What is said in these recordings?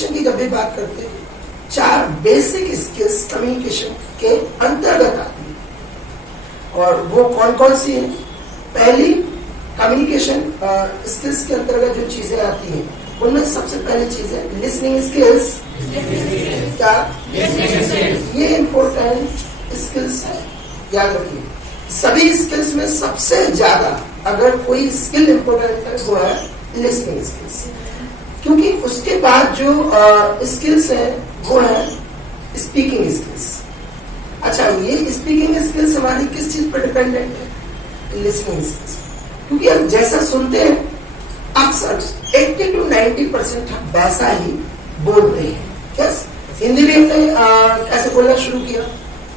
Communication की जब भी बात करते हैं, 4 बेसिक स्किल्स कम्युनिकेशन के अंतर्गत आती है। और वो कौन कौन सी है? पहली, कम्युनिकेशन स्किल्स के अंतर्गत जो चीजें आती हैं उनमें सबसे पहली चीज है लिसनिंग स्किल्स। क्या ये इम्पोर्टेंट स्किल्स है, याद रखिए। सभी स्किल्स में सबसे ज्यादा अगर कोई स्किल इम्पोर्टेंट है वो है लिसनिंग स्किल्स, क्योंकि उसके बाद जो स्किल्स है वो है स्पीकिंग स्किल्स। अच्छा, ये स्पीकिंग स्किल्स हमारी किस चीज पर डिपेंडेंट है? Listening skills. क्योंकि हम जैसा सुनते हैं अक्सर 80 to 90% हम वैसा ही बोलते हैं। यस, हिंदी भी हमने कैसे बोलना शुरू किया?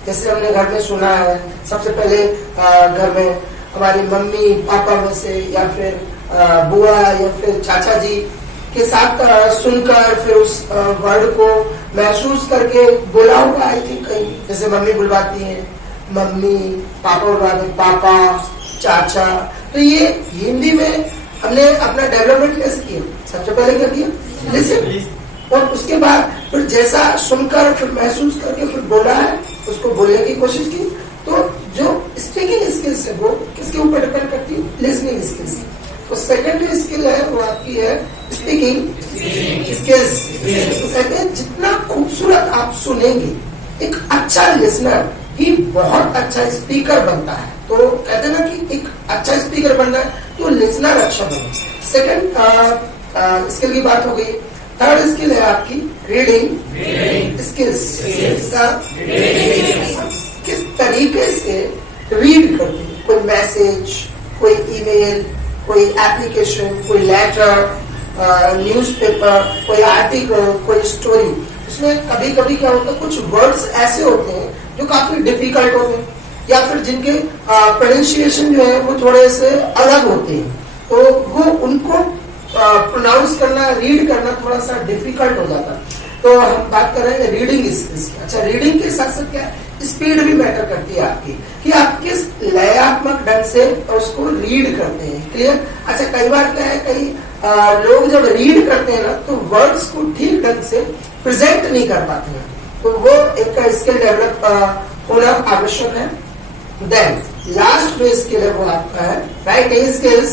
जैसे हमने घर में सुना है, सबसे पहले घर में हमारी मम्मी पापा में से या फिर बुआ या फिर चाचा जी के साथ सुनकर फिर उस वर्ड को महसूस करके बोला होगा। आई थिंक कहीं जैसे मम्मी बुलवाती है मम्मी, पापा बुलवाते पापा, चाचा। तो ये हिंदी में हमने अपना डेवलपमेंट कैसे किया? सबसे पहले क्या किया? लिसन। और उसके बाद फिर जैसा सुनकर फिर महसूस करके फिर बोला है, उसको बोलने की कोशिश की। तो जो स्पीकिंग स्किल्स है वो किसके ऊपर डिपेंड करती है? Listening skills. तो सेकेंड जो स्किल है वो आपकी है स्पीकिंग स्किल्स। तो कहते हैं जितना खूबसूरत आप सुनेंगे, एक अच्छा लिसनर ही बहुत अच्छा स्पीकर बनता है। तो कहते हैं ना कि एक अच्छा स्पीकर बनना है तो लिसनर अच्छा बने। सेकंड स्किल की बात हो गई। थर्ड स्किल है आपकी रीडिंग स्किल्स। किस तरीके से रीड करते हैं कोई मैसेज, कोई ईमेल, कोई एप्लीकेशन, कोई लेटर, न्यूज़पेपर, कोई आर्टिकल, कोई स्टोरी। उसमें कभी कभी क्या होता है, कुछ वर्ड्स ऐसे होते हैं जो काफी डिफिकल्ट होते हैं या फिर जिनके प्रोनाउंसिएशन जो है वो थोड़े से अलग होते हैं। तो वो उनको प्रोनाउंस करना, रीड करना थोड़ा सा डिफिकल्ट हो जाता है। तो हम बात कर रहे हैं रीडिंग स्किल्स की। अच्छा, रीडिंग के साथ साथ क्या स्पीड भी मैटर करती है आपकी, कि आप किस लयात्मक ढंग से उसको रीड करते हैं। क्लियर? अच्छा, कई बार क्या है, कई लोग जब रीड करते हैं ना तो वर्ड्स को ठीक ढंग से प्रेजेंट नहीं कर पाते हैं। तो वो एक स्किल डेवलप होना आवश्यक है। देन लास्ट जो स्किल है वो आपका है राइटिंग स्किल्स।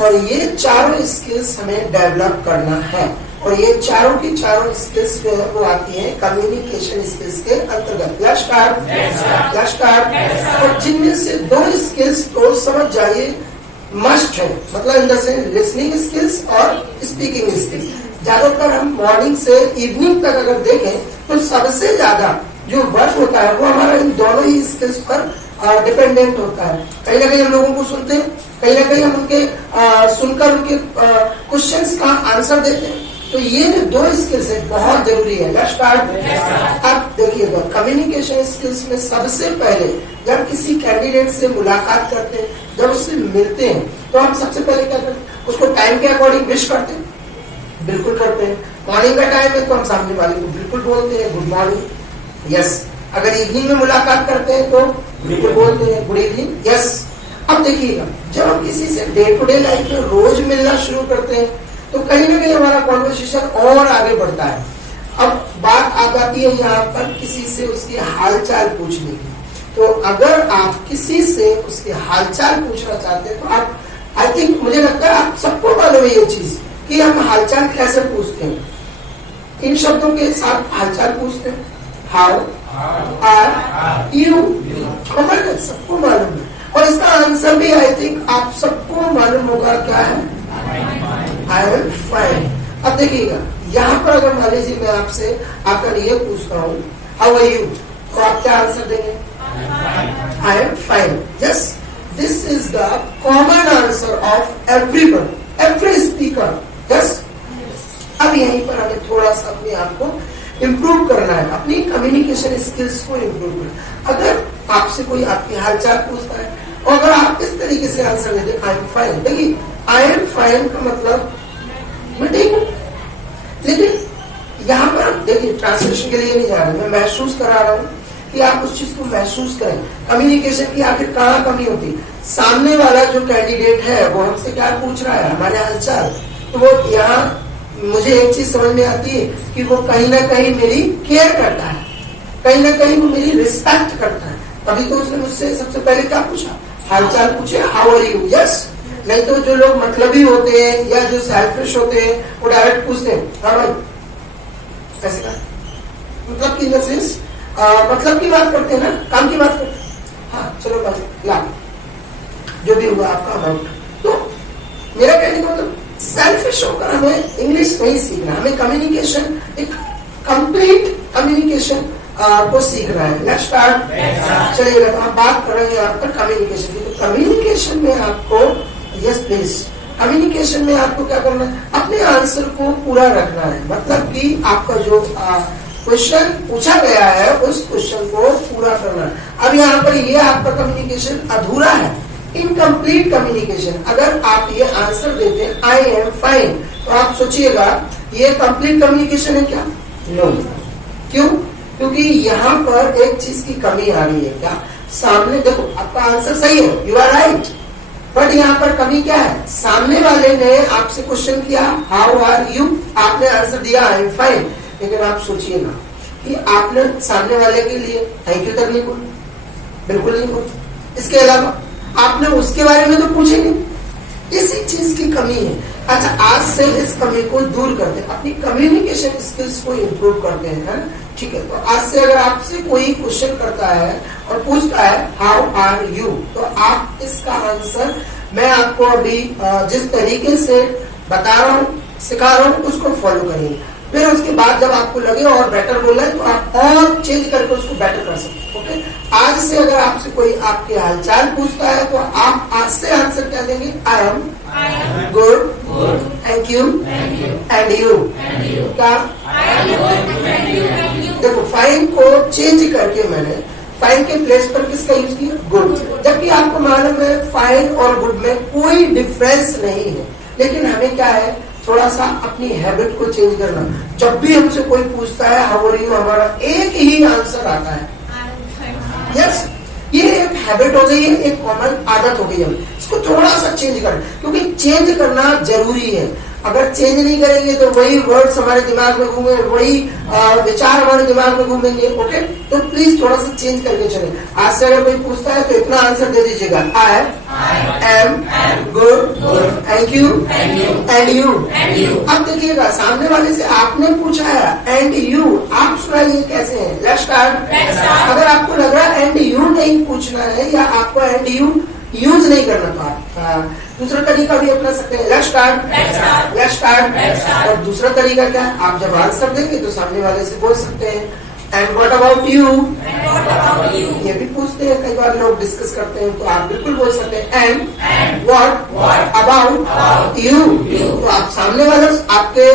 और ये चारों स्किल्स हमें डेवलप करना है। और ये चारों की चारों स्किल्स जो है वो आती है कम्युनिकेशन स्किल्स के अंतर्गत। Let's start. और जिनमें से 2 स्किल्स को समझ जाइए मस्ट है, मतलब in the sense listening skills और स्पीकिंग स्किल्स। ज्यादातर हम मॉर्निंग से इवनिंग तक अगर देखें तो सबसे ज्यादा जो वर्क होता है वो हमारा इन दोनों ही स्किल्स पर डिपेंडेंट होता है। कहीं ना कहीं हम लोगों को सुनते हैं, कहीं ना कहीं हम उनके सुनकर उनके क्वेश्चंस का आंसर देते हैं। तो ये जो 2 स्किल्स है बहुत जरूरी है। Let's start. अब देखिएगा, कम्युनिकेशन स्किल्स में सबसे पहले जब किसी कैंडिडेट से मुलाकात करते हैं, जब उससे मिलते हैं, तो हम सबसे पहले क्या करते हैं? उसको टाइम के अकॉर्डिंग विश करते हैं। बिल्कुल करते हैं। मॉर्निंग का टाइम है तो हम सामने वाले को बिल्कुल बोलते हैं गुड मॉर्निंग, यस। अगर इवनिंग में मुलाकात करते हैं तो बिल्कुल बोलते हैं गुड इवनिंग, यस। अब देखिएगा, जब हम किसी से डे टू डे लाइफ में रोज मिलना शुरू करते हैं तो कहीं ना कहीं हमारा कॉन्वर्सेशन और आगे बढ़ता है। अब बात आ जाती है यहाँ पर किसी से उसकी हालचाल पूछने की। तो अगर आप किसी से उसके हालचाल पूछना चाहते हैं तो आप, आई थिंक मुझे लगता है आप सबको मालूम है ये चीज कि हम हालचाल कैसे पूछते हैं। इन शब्दों के साथ हालचाल पूछते हैं, हाउ आर यू। हमारे सबको मालूम है। और इसका आंसर भी आई थिंक आप सबको मालूम होगा, क्या है? I am fine. अब देखिएगा, यहाँ पर अगर मान लीजिए मैं आपसे आकर ये पूछता हूँ हाउ आर यू, तो आप क्या आंसर देंगे? I am fine. Yes, this is the common answer of everyone, every speaker. Yes. अब यहीं पर हमें थोड़ा सा अपने आप को इम्प्रूव करना है, अपनी कम्युनिकेशन स्किल्स को इम्प्रूव करना। अगर आपसे कोई आपकी हालचाल पूछता है और अगर आप इस तरीके से आंसर देते आई एम फाइन, देखिए आई एम फाइन का मतलब मैं ठीक हूँ। लेकिन यहाँ पर आप देखिए, ट्रांसलेशन के लिए नहीं जा रहे, मैं महसूस करा रहा हूँ कि आप उस चीज को महसूस करें। कम्युनिकेशन की आखिर कहाँ कमी होती है? सामने वाला जो कैंडिडेट है वो हमसे क्या पूछ रहा है, हमारे हालचाल। तो वो यहाँ मुझे एक चीज समझ में आती है कि वो कहीं ना कहीं मेरी केयर करता है, कहीं ना कहीं वो मेरी रिस्पेक्ट करता है। तभी तो उसने मुझसे सबसे पहले क्या पूछा, हालचाल पूछे, हाउ आर यू। यस, नहीं तो जो लोग मतलबी होते हैं या जो सेल्फिश होते हैं वो डायरेक्ट पूछते हैं हाँ भाई कैसे का, मतलब की सेंस मतलब की बात करते हैं ना, काम की बात करते हैं। हाँ चलो भाई ला जो भी हुआ आपका अमाउंट। तो मेरा कहने का मतलब सेल्फिश होकर हमें इंग्लिश नहीं सीखना, हमें कम्युनिकेशन, एक कंप्लीट कम्युनिकेशन को सीखना है। Let's start. चलिएगा, तो हम बात कर रहे हैं यहाँ पर कम्युनिकेशन की। तो कम्युनिकेशन में आपको, यस प्लीज, कम्युनिकेशन में आपको क्या करना है, अपने आंसर को पूरा रखना है। मतलब कि आपका जो क्वेश्चन पूछा गया है उस क्वेश्चन को पूरा करना है। अब यहाँ पर ये आपका कम्युनिकेशन अधूरा है, इनकम्प्लीट कम्युनिकेशन। अगर आप ये आंसर देते हैं आई एम फाइन, तो आप सोचिएगा ये कंप्लीट कम्युनिकेशन है क्या? नो। क्यों? क्योंकि यहाँ पर एक चीज की कमी आ रही है। क्या? सामने देखो आपका आंसर सही है, यू आर राइट, बट यहाँ पर कमी क्या है? सामने वाले ने आपसे क्वेश्चन किया हाउ आर यू, आपने आंसर दिया आई एम फाइन, लेकिन आप सोचिए ना कि आपने सामने वाले के लिए थैंक यू तक नहीं बोला, बिल्कुल नहीं बोला। इसके अलावा आपने उसके बारे में तो पूछे नहीं। इसी चीज की कमी है। अच्छा, आज से इस कमी को दूर करते हैं, अपनी कम्युनिकेशन स्किल्स को इम्प्रूव करते हैं, है? ठीक है, तो आज से अगर आपसे कोई क्वेश्चन करता है और पूछता है हाउ आर यू, तो आप इसका आंसर मैं आपको अभी जिस तरीके से बता रहा हूँ, सिखा रहा हूँ, उसको फॉलो करिए। फिर उसके बाद जब आपको लगे और बेटर बोलना है तो आप और चेंज करके उसको बेटर कर सकते हैं। ओके, आज से अगर आपसे कोई आपके हालचाल पूछता है तो आप आज से आंसर क्या देंगे? आई am good, thank you and you. क्या? देखो, फाइन को चेंज करके मैंने फाइन के प्लेस पर किसका यूज किया? गुड। जबकि आपको मालूम है फाइन और गुड में कोई डिफरेंस नहीं है, लेकिन हमें क्या है, थोड़ा सा अपनी हैबिट को चेंज करना। जब भी हमसे कोई पूछता है हाउ आर यू, हमारा एक ही आंसर आता है यस। ये एक हैबिट हो गई है, एक कॉमन आदत हो गई है। इसको थोड़ा सा चेंज करें, क्योंकि चेंज करना जरूरी है। अगर चेंज नहीं करेंगे तो वही वर्ड्स हमारे दिमाग में घूमे, वही विचार हमारे दिमाग में घूमेंगे। ओके, तो प्लीज थोड़ा सा चेंज करके चले। आज से अगर कोई पूछता है तो इतना आंसर दे दीजिएगा, आई am good, thank you and you. अब देखिएगा, सामने वाले से आपने पूछा है एंड यू, आप सुनाइए कैसे है। Let's start. अगर आपको लग रहा है एंड यू नहीं पूछना है या आपको एंड यू यूज नहीं करना, तो आप दूसरा तरीका भी अपना सकते हैं। Let's start. और दूसरा तरीका क्या है? आप जब आंसर देंगे तो सामने वाले से बोल सकते हैं एंड व्हाट अबाउट यू। ये भी पूछते हैं, कई बार लोग डिस्कस करते हैं, तो आप बिल्कुल बोल सकते हैं एंड व्हाट अबाउट यू। तो आप सामने वाले आपके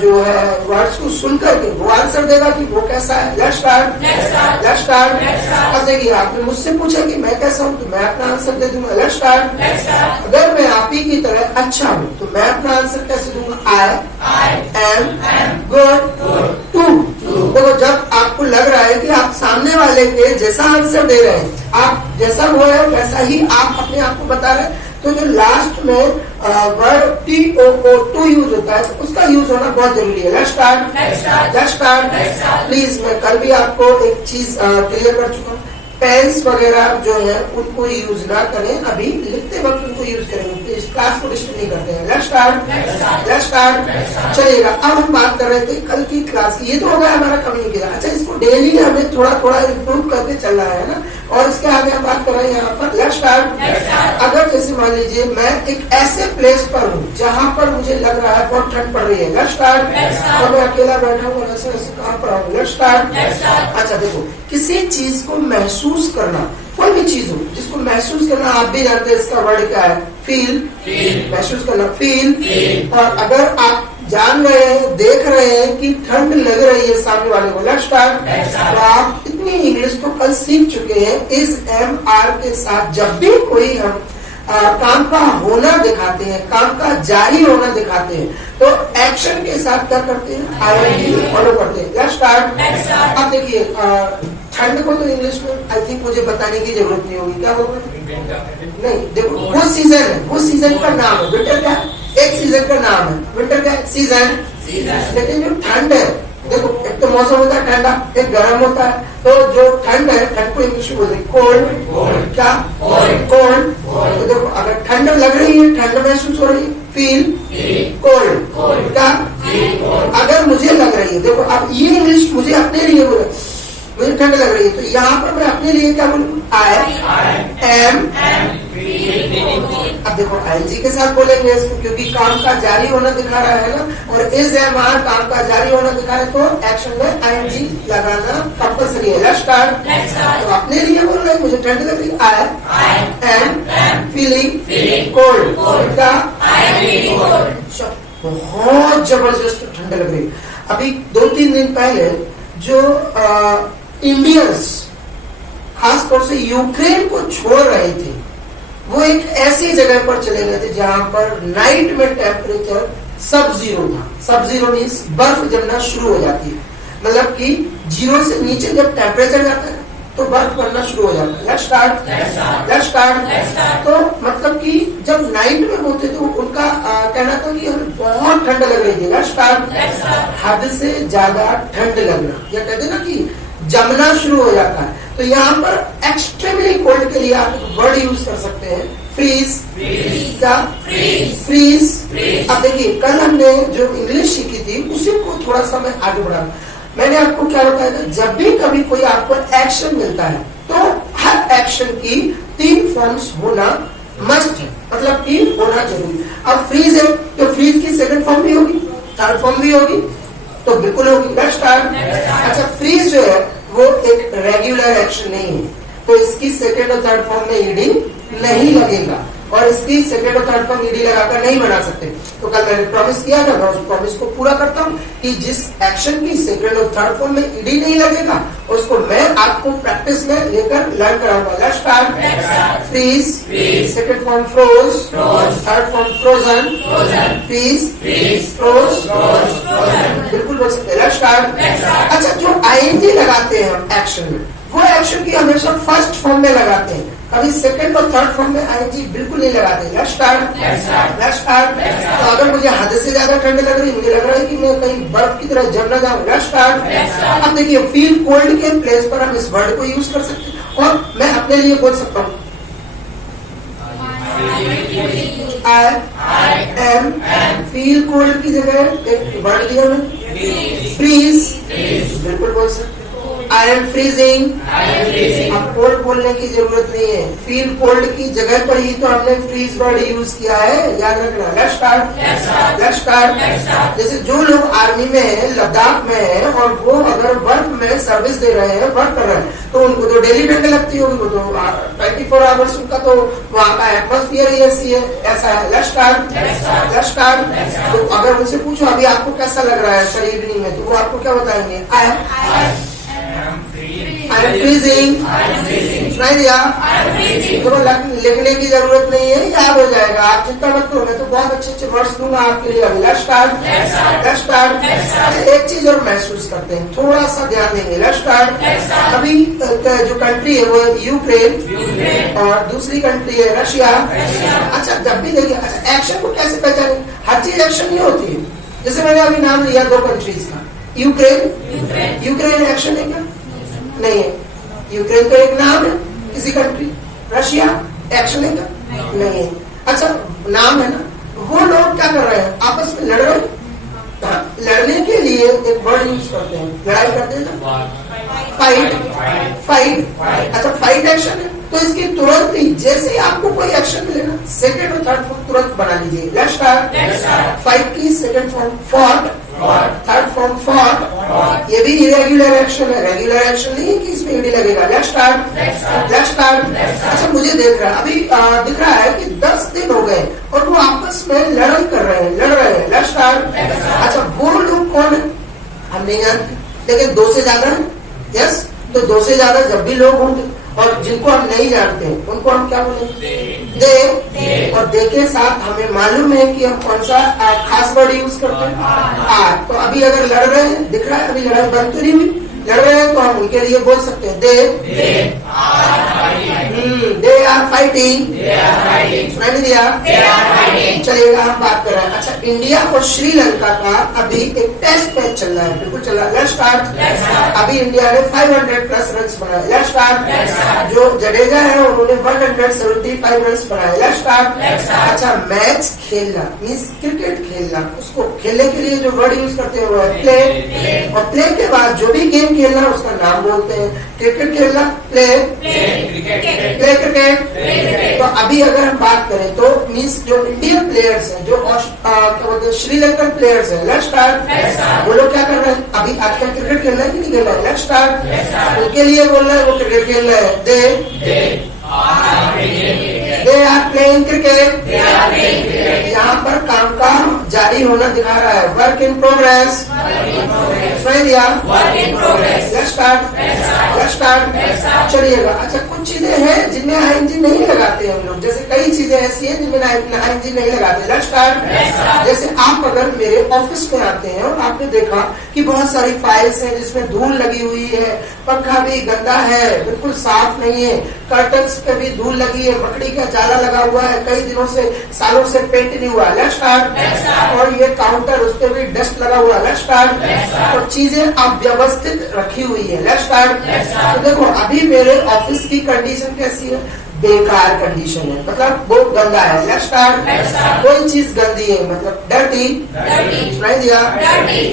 जो है वर्ड्स को सुन करके वो आंसर देगा कि वो कैसा है। Let's start. अब देखिए, आपने मुझसे पूछा कि मैं कैसा हूँ, तो मैं अपना आंसर दे दूंगा, लेट्स स्टार्ट। अगर मैं आप ही की तरह अच्छा हूँ तो मैं अपना आंसर कैसे दूंगा? I am good too. देखो, जब आपको लग रहा है कि आप सामने वाले के जैसा आंसर दे रहे हैं, आप जैसा वो है वैसा ही आप अपने आप को बता रहे हैं, तो जो लास्ट में वर्ड टू यूज होता है, तो उसका यूज होना बहुत जरूरी है। Let's start. प्लीज, मैं कल भी आपको एक चीज क्लियर कर चुका हूँ, पेन्स वगैरह जो है उनको यूज ना करें, अभी लिखते वक्त उनको यूज करेंगे, इस क्लास को डिस्टर्ब नहीं करते हैं। Let's start. चलिएगा, अब हम बात कर रहे थे कल की क्लास की। ये तो हो गया हमारा कम्युनिकेशन। अच्छा, इसको डेली हमें थोड़ा थोड़ा इम्प्रूव करके चलना है ना। और इसके आगे हम बात कर रहे हैं यहाँ पर लेट्स स्टार्ट। अगर जैसे मान लीजिए मैं एक ऐसे प्लेस पर हूँ जहाँ पर मुझे लग रहा है बहुत ठंड पड़ रही है, लेट्स स्टार्ट। और मैं अकेला बैठा हूँ, ऐसे ऐसे कहाँ पर हूँ, लेट्स स्टार्ट। अच्छा देखो, किसी चीज को महसूस करना, कोई भी चीज हो जिसको महसूस करना, आप भी जानते हैं इसका वर्ड क्या है? फील। महसूस करना, फील। और अगर आप जान रहे हैं, देख रहे हैं कि ठंड लग रही है सामने वाले को, लेट्स स्टार्ट। तो आप इतनी इंग्लिश तो कल सीख चुके हैं इस MR के साथ। जब भी कोई हम काम का होना दिखाते हैं, काम का जारी होना दिखाते हैं, तो एक्शन के साथ क्या करते हैं? ING फॉलो करते हैं। Let's start. अब देखिए, ठंड को तो इंग्लिश में आई थिंक मुझे बताने की जरूरत नहीं होगी, क्या होगा? नहीं, देखो, वो सीजन है, वो सीजन का नाम है, विंटर क्या है? एक सीजन का नाम है, विंटर का सीजन। लेकिन जो ठंड है, देखो एक तो मौसम होता है ठंडा, एक गर्म होता है। तो जो ठंड है, ठंड को इंग्लिश में बोलते हैं कोल्ड। क्या? कोल्ड। तो देखो अगर ठंड लग रही है, ठंड महसूस हो रही है, फील कोल्ड। क्या? अगर मुझे लग रही है, देखो अब ये इंग्लिश मुझे अपने लिए बोले, मुझे ठंड लग रही है, तो यहाँ पर मैं अपने लिए क्या बोलूँ? I am. अब देखो आईएनजी के साथ बोलेंगे इसको, क्योंकि काम का जारी होना दिखा रहा है ना, और इज एम आर काम का जारी होना दिखा रहा है, तो एक्शन में आईएनजी लगाना कंपल्सरी है। Let's start. तो अपने लिए बोल रहे हैं, मुझे ठंड लग रही है, आई एम फीलिंग कोल्ड। क्या? बहुत जबरदस्त ठंड लग रही है। अभी 2-3 दिन पहले जो इंडियंस खासतौर से यूक्रेन को छोड़ रहे थे, वो एक ऐसी जगह पर चले गए थे जहां पर नाइट में टेम्परेचर सब जीरो था। सब जीरो मीन्स बर्फ जमना शुरू हो जाती है, मतलब कि जीरो से नीचे जब टेम्परेचर जाता है तो बर्फ बनना शुरू हो जाता है। Let's start. तो मतलब कि जब नाइट में होते तो उनका कहना था कि हमें बहुत ठंड लग रही थी। Let's start. हद से ज्यादा ठंड लगना, या कहते हैं ना कि जमना शुरू हो जाता है। तो यहाँ पर एक्सट्रीमली कोल्ड के लिए आप एक वर्ड यूज कर सकते हैं, फ्रीज। क्या? फ्रीज। अब देखिए कल हमने जो इंग्लिश सीखी थी उसी को थोड़ा सा मैं आगे बढ़ा। मैंने आपको क्या बताया था, जब भी कभी कोई आपको एक्शन मिलता है तो हर एक्शन की 3 फॉर्म्स होना मस्ट है, मतलब 3 होना जरूरी। अब फ्रीज है तो फ्रीज की सेकंड फॉर्म भी होगी, थर्ड फॉर्म भी होगी, तो बिल्कुल होगी। Let's start. अच्छा, फ्रीज जो है वो एक रेगुलर एक्शन नहीं है, तो इसकी सेकंड और थर्ड फॉर्म में ईडी नहीं लगेगा, और इसकी सेकंड और थर्ड फॉर्म ईडी लगाकर नहीं बना सकते। तो कल मैंने प्रॉमिस किया था, मैं उस प्रॉमिस को पूरा करता हूँ कि जिस एक्शन की सेकंड और थर्ड फॉर्म में ईडी नहीं लगेगा उसको मैं आपको प्रैक्टिस में लेकर लर्न कराऊंगा। Let's start. Freeze, second form froze, third form frozen, freeze, froze, बिल्कुल बोल सकते हैं। Let's start. अच्छा, जो आईएनजी लगाते हैं हम एक्शन में, वो एक्शन की हमेशा फर्स्ट फॉर्म में लगाते हैं, कभी सेकंड और थर्ड फॉर्म में आईएनजी बिल्कुल नहीं लगाते। Let's start. तो अगर मुझे हद से ज्यादा ठंड लग रही है, मुझे लग रहा है कि मैं कहीं बर्फ की तरह जम ना जाऊं, लेट्स स्टार्ट। अब देखिए फील कोल्ड के प्लेस पर हम इस वर्ड को यूज कर सकते हैं, और मैं अपने लिए बोल सकता हूँ आई एम फील कोल्ड की जगह एक वर्ड दिया मैंने, फ्रीज, बिल्कुल बोल सकते। I am freezing. अब कोल्ड बोलने की जरूरत नहीं है, फील कोल्ड की जगह पर ही तो हमने फ्रीज वर्ड यूज किया है, याद रखना। Let's start. जैसे जो लोग आर्मी में है, लद्दाख में है, और वो अगर वर्क में सर्विस दे रहे हैं, वर्क कर रहे हैं, तो उनको तो डेली ठंड लगती होगी, वो तो 24 आवर्स उनका तो वहाँ का एटमोस्फियर ही ऐसी है, ऐसा है। Let's start. तो अगर उनसे पूछो अभी आपको कैसा लग रहा है सर इवनिंग में, तो वो आपको क्या बताएंगे? I am freezing. सुनाई दिया? तो लिखने की जरूरत नहीं है, याद हो जाएगा, आप चिंता मत करो, मैं तो बहुत अच्छे वर्ड्स दूंगा आपके लिए। अभी लेट्स स्टार्ट। एक चीज और महसूस करते हैं, थोड़ा सा ध्यान देंगे। Let's start. अभी जो कंट्री है वो यूक्रेन, और दूसरी कंट्री है रशिया। अच्छा, जब भी देखिए एक्शन को कैसे पहचाने, हर चीज एक्शन नहीं होती है। जैसे मैंने अभी नाम लिया 2 कंट्रीज का, यूक्रेन एक्शन है क्या? नहीं है। यूक्रेन तो एक नाम है किसी कंट्री, रशिया एक्शन है क्या? नहीं है। अच्छा, नाम है ना, वो लोग क्या कर रहे हैं, आपस में लड़ रहे हैं। लड़ने के लिए एक वर्ड यूज करते हैं, लड़ाई करते हैं ना, फाइट। अच्छा, फाइट एक्शन है, तो इसकी तुरंत ही जैसे ही आपको कोई एक्शन मिले ना, सेकंड और थर्ड फॉर्म तुरंत बना लीजिए। Let's start. फाइट की second form fought, third form fought. ये भी इरेगुलर एक्शन है, रेगुलर एक्शन नहीं है कि इसमें ईडी लगेगा। Let's start. अच्छा, मुझे देख रहा है अभी दिख रहा है कि 10 दिन हो गए और वो आपस में लड़ाई कर रहे हैं, लड़ रहे हैं। Let's start. अच्छा, वो लोग कौन है हम नहीं जानते, लेकिन 2 से ज्यादा है। यस, तो 2 से ज्यादा जब भी लोग होंगे और जिनको हम नहीं जानते उनको हम क्या बोलेंगे? दे। और दे के साथ हमें मालूम है कि हम कौन सा खास वर्ड यूज करते हैं, आर। तो अभी अगर लड़ रहे हैं, दिख रहा है अभी लड़ाई बंद तो नहीं हुई, लड़ रहे हैं तो हम उनके लिए बोल सकते हैं दे आर फाइटिंग। सुनाई नहीं दिया? चलिएगा हम बात कर रहे हैं। अच्छा, इंडिया और श्रीलंका का अभी एक टेस्ट मैच चल रहा है, बिल्कुल चल रहा है। Let's start. अभी इंडिया ने 500+ रन बनाए। Let's start. जो जडेजा है उन्होंने 175 रन बनाए। Let's start. अच्छा, मैच खेलना मीन्स क्रिकेट खेलना, उसको खेलने के लिए जो वर्ड यूज करते हैं वो है प्ले, और प्ले के बाद जो भी गेम खेलना उसका नाम बोलते हैं। क्रिकेट खेलना प्ले क्रिकेट। तो अभी अगर हम बात करें तो मीन्स जो इंडियन प्लेयर्स हैं, जो श्रीलंकन प्लेयर्स हैं, लेट्स स्टार्ट। वो लोग क्या कर रहे हैं? अभी आजकल क्रिकेट खेल रहे हैं कि नहीं खेल रहे हैं? Let's start. उनके लिए बोल रहे हैं वो क्रिकेट खेल रहे हैं। They are playing cricket. यहाँ पर काम का जारी होना दिखा रहा है, वर्क इन प्रोग्रेस। चलिएगा। अच्छा, कुछ चीजें हैं जिनमें आईएनजी नहीं लगाते हम लोग, जैसे कई चीजें ऐसी हैं जिनमें आईएनजी नहीं लगाते। Let's start. जैसे आप अगर मेरे ऑफिस में आते हैं और आपने देखा कि बहुत सारी फाइल्स हैं जिसमें धूल लगी हुई है, पंखा भी गंदा है, बिल्कुल साफ नहीं है, कर्टन्स पे भी धूल लगी है, मकड़ी का जाला लगा हुआ है, कई दिनों से सालों से पेंट नहीं हुआ। Let's start. और ये काउंटर, उस पर भी डस्ट लगा हुआ। Let's start. और चीजें अव्यवस्थित रखी हुई है। Let's start. तो देखो अभी मेरे ऑफिस की कंडीशन कैसी है? बेकार कंडीशन है, मतलब बहुत गंदा है। Let's start. कोई चीज गंदी है मतलब डर्टी। सुनाई दिया?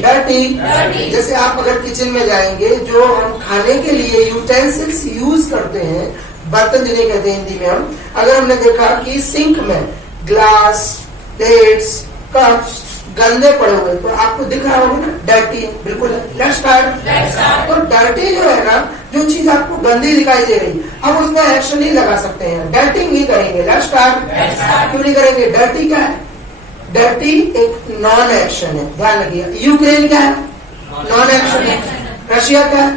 डर्टी। जैसे आप अगर किचन में जाएंगे, जो हम खाने के लिए यूटेंसिल्स यूज करते हैं, बर्तन जिन्हें कहते हैं हिंदी में हम, अगर हमने देखा कि सिंक में ग्लास, प्लेट्स, कप्स गंदे पड़े हुए तो आपको दिख रहा होगा ना, डर्टी। बिल्कुल। Let's start. तो डर्टी जो है ना, जो चीज आपको गंदी दिखाई दे रही, हम उसमें एक्शन नहीं लगा सकते हैं, डर्टिंग नहीं करेंगे। Let's start. क्यों नहीं करेंगे? डर्टी क्या है? डर्टी एक नॉन एक्शन है, ध्यान रखिए। यूक्रेन क्या है? नॉन एक्शन है। रशिया क्या है?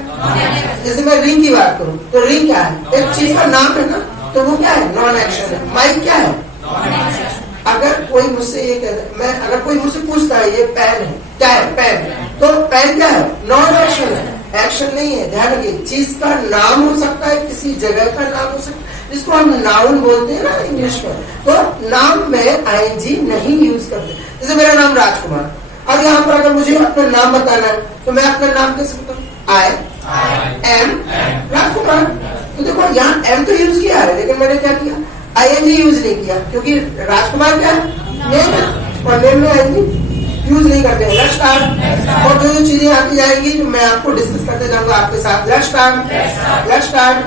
जैसे मैं रिंग की बात करूं तो रिंग क्या है? एक चीज का नाम है ना, तो वो क्या है? नॉन एक्शन है। माइक क्या है? अगर कोई मुझसे ये कहता है, अगर कोई मुझसे पूछता है ये पेन है, क्या है पेन? तो पेन क्या है? नॉन एक्शन है, एक्शन नहीं है। ध्यान रखिए, चीज का नाम हो सकता है, किसी जगह का नाम हो सकता है, जिसको हम नाउन बोलते हैं ना इंग्लिश में। तो नाम में आईएनजी नहीं यूज करते। जैसे मेरा नाम राजकुमार, अब यहाँ पर अगर मुझे अपना नाम बताना है तो मैं अपना नाम कैसे बताऊँ? आई एम राजकुमार। तो देखो यहाँ एम तो यूज किया है, लेकिन मैंने क्या किया? आईएनजी यूज नहीं किया, क्योंकि राजकुमार क्या नेम है और नेम में आईएनजी यूज नहीं करते हैं। Let's start. और जो चीजें आती जाएंगी जो मैं आपको डिस्कस करते जाऊंगा आपके साथ। Let's start.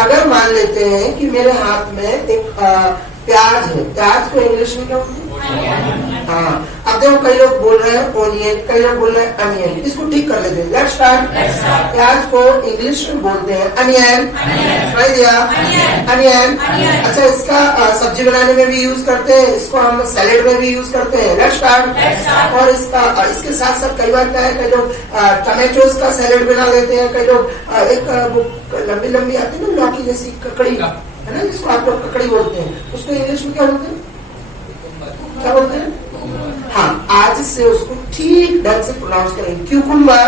अगर मान लेते हैं कि मेरे हाथ में एक प्याज है, प्याज को इंग्लिश में क्या बोलते हैं? हाँ, अब देखो कई लोग बोल रहे हैं ओनियन, कई लोग बोल रहे हैं अनियन, इसको ठीक कर लेते हैं। Let's start. प्याज को इंग्लिश में बोलते हैं अनियन। अनियन। अच्छा, इसका सब्जी बनाने में भी यूज करते हैं, इसको हम सैलेड में भी यूज करते हैं। Let's start. और इसके साथ साथ कई बार क्या है, कई लोग टमेटोज का सैलेड बना लेते हैं, कई लोग एक लंबी लंबी आती है ना लौकी जैसी ककड़ी है ना, जिसको आप लोग ककड़ी बोलते हैं, उसको इंग्लिश में क्या बोलते हैं? क्या बोलते हैं? हाँ, आज से उसको ठीक ढंग से प्रोनाउंस करेंगे। क्यूकुम्बर।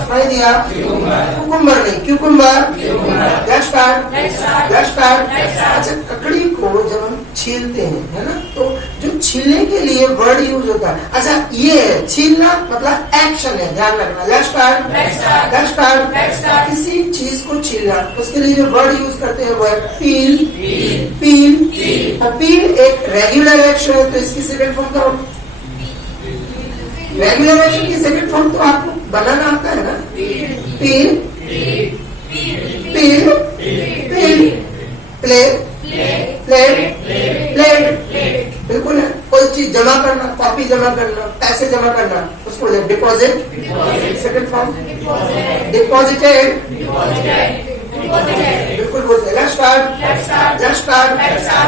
सुनाई दिया? क्यूकुम्बर नहीं, क्यूकुम्बर। Let's start. अच्छा, ककड़ी को जब हम छीलते हैं, है ना, तो जो छीलने के लिए वर्ड यूज होता है, अच्छा ये छीलना मतलब एक्शन है, ध्यान रखना। Let's start. किसी चीज को छीलना, उसके लिए जो वर्ड यूज करते हैं वो है पील। और पील एक रेगुलर एक्शन है, तो इसकी सेकंड फॉर्म क्या होगी? रेगुलर एक्शन की सेकंड फॉर्म तो आपको बनाना आता है ना, पील, प्लेट। बिल्कुल है। कोई चीज जमा करना, कॉपी जमा करना, पैसे जमा करना, उसको डिपॉजिट। Second form deposited. बिल्कुल बोलते हैं। Let's start.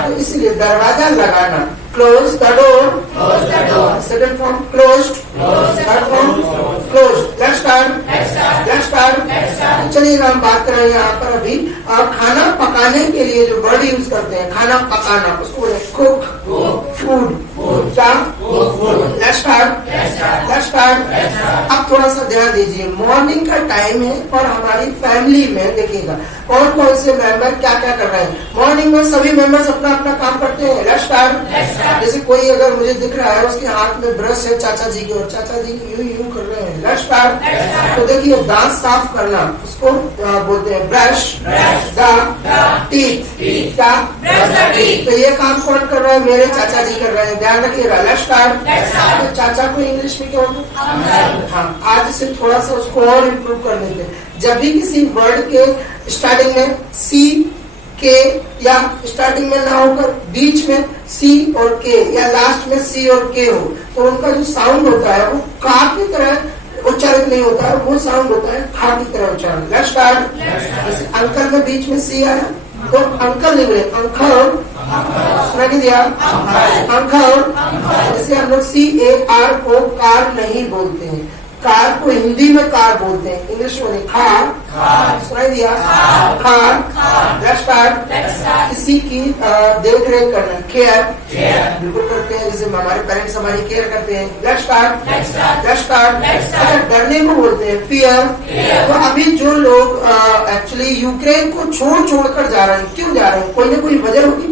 तो इसलिए दरवाजा लगाना, close the door. Second form closed. Third form closed. Let's start. चलिए हम बात कर रहे हैं यहाँ पर अभी खाना पकाने के लिए जो वर्ड यूज करते हैं, खाना पकाना, उसको cook, food. Let's start. Let's start. अब थोड़ा सा ध्यान दीजिए, मॉर्निंग का टाइम है और हमारी फैमिली में देखिएगा कौन कौन से मेंबर क्या क्या कर रहे हैं। मॉर्निंग में सभी मेंबर्स अपना अपना काम करते हैं। Let's start. जैसे कोई अगर मुझे दिख रहा है उसके हाथ में ब्रश है चाचा जी के, और चाचा जी यूं यूं कर रहे हैं। Let's start. तो देखिए दांत साफ करना उसको बोलते हैं ब्रश द टीथ। क्या? तो ये काम कौन कर रहा है? मेरे चाचा जी कर रहे हैं, ध्यान रखिएगा। Let's start. तो चाचा को इंग्लिश में क्या होगा? हाँ, आज से थोड़ा सा उसको और इम्प्रूव कर लेते हैं। जब भी किसी वर्ड के स्टार्टिंग में सी के, या स्टार्टिंग में ना होकर बीच में सी और के, या लास्ट में सी और के हो, तो उनका जो साउंड होता है वो का की तरह उच्चारित नहीं होता है, वो साउंड होता है खा की तरह उच्चारण। Let's start. जैसे अंकल में बीच में सी आया तो अंकल नहीं बोले, अंकल। सुना नहीं दिया? अंकल। जैसे हम लोग CAR को कार नहीं बोलते हैं, कार को हिंदी में कार बोलते हैं, इंग्लिश में नहीं। खार। सुनाई दिया? खार। Let's start. किसी की देख रेख करना, केयर बिल्कुल करते हैं, जैसे हमारे पेरेंट्स हमारी केयर करते हैं। Let's start. Let's start. अच्छा, डरने को बोलते हैं फियर। तो अभी जो लोग एक्चुअली यूक्रेन को छोड़ कर जा रहे हैं, क्यों जा रहे हैं? कोई ना कोई वजह होगी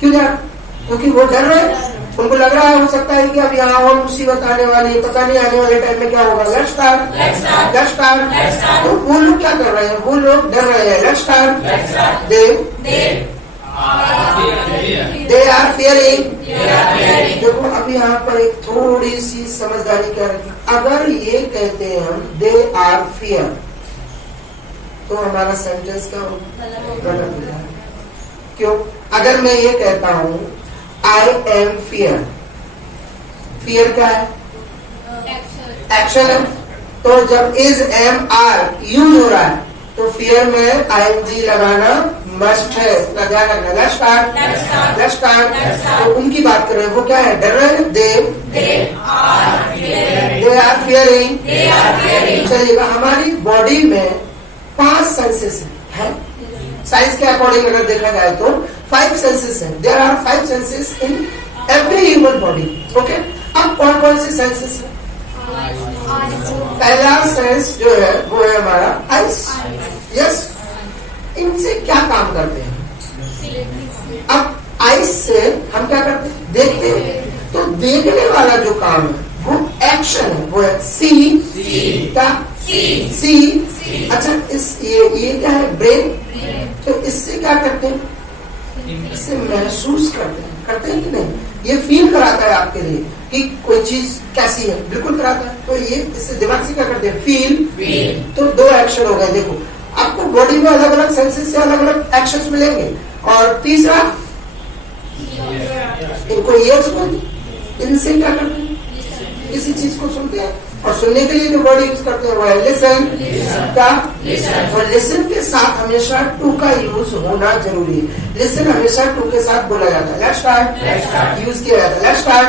क्यों जा रहे हैं? क्योंकि वो डर रहे हैं, उनको लग रहा है हो सकता है कि अब यहाँ और मुसीबत आने वाली है, पता नहीं आने वाले टाइम में क्या होगा। Let's start. Let's start. तो वो लोग क्या कर रहे हैं? वो लोग डर रहे हैं। Let's start. They are fearing. देखो अभी यहाँ पर एक थोड़ी सी समझदारी क्या रखी, अगर ये कहते हैं हम दे आर फियर, तो हमारा सेंटेंस क्या होगा? गलत हो जाएगा। क्यों? अगर मैं ये कहता हूँ I am fear, fear क्या है? एक्शन है। तो जब is am are यूज हो रहा है तो fear में ing लगाना मस्ट है, ध्यान रखना। Let's start. Let's start. तो उनकी बात कर रहे हैं, वो क्या है? डर रहे हैं। They are fearing. चलिएगा, हमारी बॉडी में 5 सेंसेस है। साइंस के अकॉर्डिंग अगर देखा जाए तो 5 सेंसेस है। There are 5 senses in every human body. Okay, अब कौन कौन से सेंसेस है? पहला सेंस जो है वो है हमारा आइस। यस, इनसे क्या काम करते हैं? अब आइस से हम क्या करते हैं? देखते हैं। तो देखने वाला जो काम है वो एक्शन है, वो है सी। क्या? सी। अच्छा, ये क्या है? ब्रेन। तो इससे क्या करते हैं? इससे महसूस करते हैं कि नहीं? ये फील कराता है आपके लिए कि कोई चीज कैसी है, बिल्कुल कराता है। तो ये इससे दिमाग से क्या करते हैं? फील। तो 2 एक्शन हो गए। देखो आपको बॉडी में अलग अलग सेंसेस से अलग अलग एक्शंस मिलेंगे। और तीसरा, इनको ईयर्स बोलते, इनसे क्या करते हैं? किसी चीज को सुनते हैं, और सुनने के लिए जो वर्ड यूज करते हैं वो है लिसन। क्या? और लिसन के साथ हमेशा टू का यूज होना जरूरी है। लिसन हमेशा टू के साथ बोला जाता है। लेट्स स्टार्ट यूज किया जाता है। Let's start.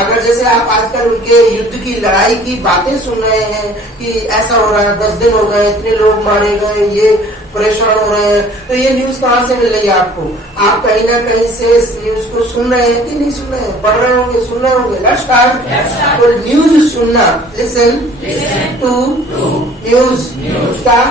अगर जैसे आप आजकल उनके युद्ध की लड़ाई की बातें सुन रहे हैं कि ऐसा हो रहा है, 10 दिन हो गए, इतने लोग मारे गए, ये परेशान हो रहे हैं, तो ये न्यूज कहाँ से मिल रही है आपको? आप कहीं ना कहीं से इस न्यूज को सुन रहे हैं कि नहीं सुन रहे हैं? पढ़ रहे होंगे, सुन रहे होंगे। Let's start. तो न्यूज सुनना, लिसन टू न्यूज। क्या?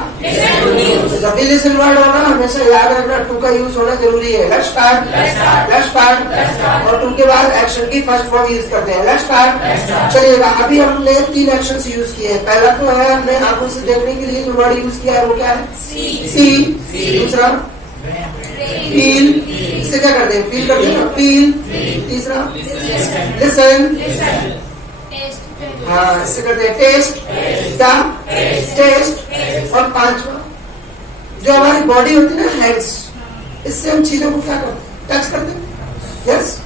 जब भी लिसन वर्ड होना हमेशा याद रखना टू का यूज होना जरूरी है। Let's start. Let's start. और टू के बाद एक्शन की फर्स्ट फॉर्म यूज करते हैं। Let's start. चलिएगा, अभी हमने 3 एक्शन यूज किए हैं। पहला तो है हमने आंखों से देखने के लिए जो वर्ड यूज किया है वो क्या है? सी। दूसरा फील, इससे क्या करते हैं? फील करते हैं ना, फील। तीसरा लिसन, हाँ इससे करते हैं टेस्ट। क्या? टेस्ट। और 5वां जो हमारी बॉडी होती है ना, हैंड्स, इससे हम चीजों को क्या करते हैं? टच करते हैं। यस,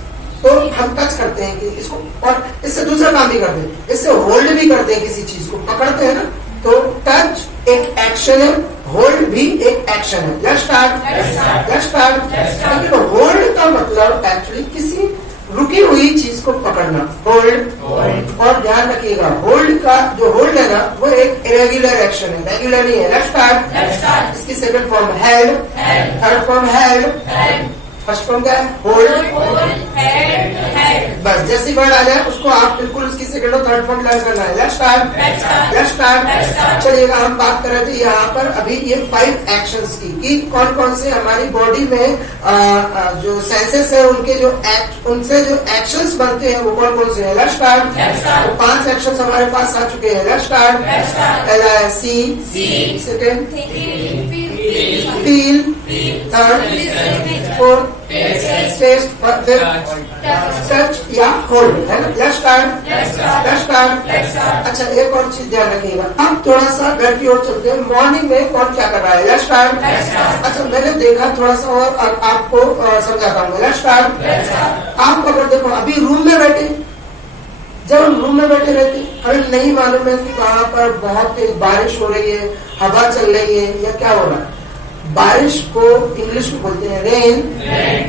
तो हम टच करते हैं कि इसको, और इससे दूसरा काम भी करते हैं, इससे होल्ड भी करते हैं, किसी चीज को पकड़ते हैं ना। तो टच एक एक्शन है, होल्ड भी एक एक्शन है। Let's start. Let's start. लेकिन होल्ड का मतलब एक्चुअली किसी रुकी हुई चीज को पकड़ना, होल्ड। और ध्यान रखिएगा, होल्ड का जो होल्ड है ना वो एक इरेगुलर एक्शन है, रेगुलर नहीं है। Let's start. इसकी second form held, third form held, first form क्या है? होल्ड। बस जैसी वर्ड आ जाए उसको आप बिल्कुल उसकी सेकंड और थर्ड फॉर्म लर्न करना है। Let's start, let's start. चलिएगा, हम बात कर रहे थे यहाँ पर अभी ये 5 एक्शंस की कि कौन कौन से हमारी बॉडी में जो सेंसेस है उनके जो उनसे जो एक्शंस बनते हैं वो कौन कौन से हैं। Let's start. तो 5 एक्शंस हमारे पास आ चुके हैं। Let's start. पहला है see, second feel, third, fourth taste, fifth touch या होल्ड, है ना। Let's start, let's start. अच्छा, एक और चीज ध्यान रखिएगा, अब थोड़ा सा घर की ओर चलते हैं। मॉर्निंग में कौन क्या कर रहा है। Let's start. अच्छा, मैंने देखा थोड़ा सा और आपको समझाता हूँ। Let's start. आप अगर देखो अभी रूम में बैठे, जब हम रूम में बैठे रहते हमें नहीं मालूम है कि वहां पर बहुत तेज बारिश हो रही है, हवा चल रही है या क्या हो रहा है। बारिश को इंग्लिश में बोलते हैं रेन।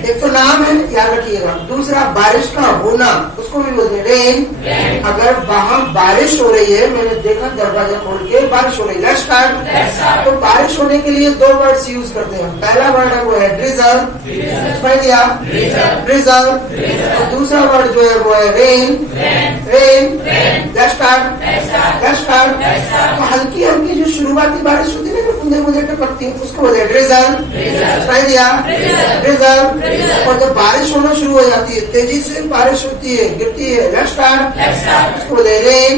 एक तो नाम है, याद रखिएगा। दूसरा बारिश का होना, उसको भी बोलते हैं रेन। अगर वहां बारिश हो रही है, मैंने देखा दरवाजा खोल के बारिश हो रही है। Let's start. तो बारिश होने के लिए 2 वर्ड्स यूज करते हैं। पहला वर्ड है वो है ड्रिजल, ड्रिजल। और दूसरा वर्ड जो है वो है rain, rain. Let's start, let's start. तो हल्की हल्की जो शुरुआती बारिश होती है ना, बूंदे बूंदे टपकती है, उसको बोलते हैं ड्रिजल, ड्रिजल। और जब बारिश होना शुरू हो जाती है, तेजी से बारिश होती है, गिरती है, लेट्स स्टार्ट, उसको बोलते हैं रेन।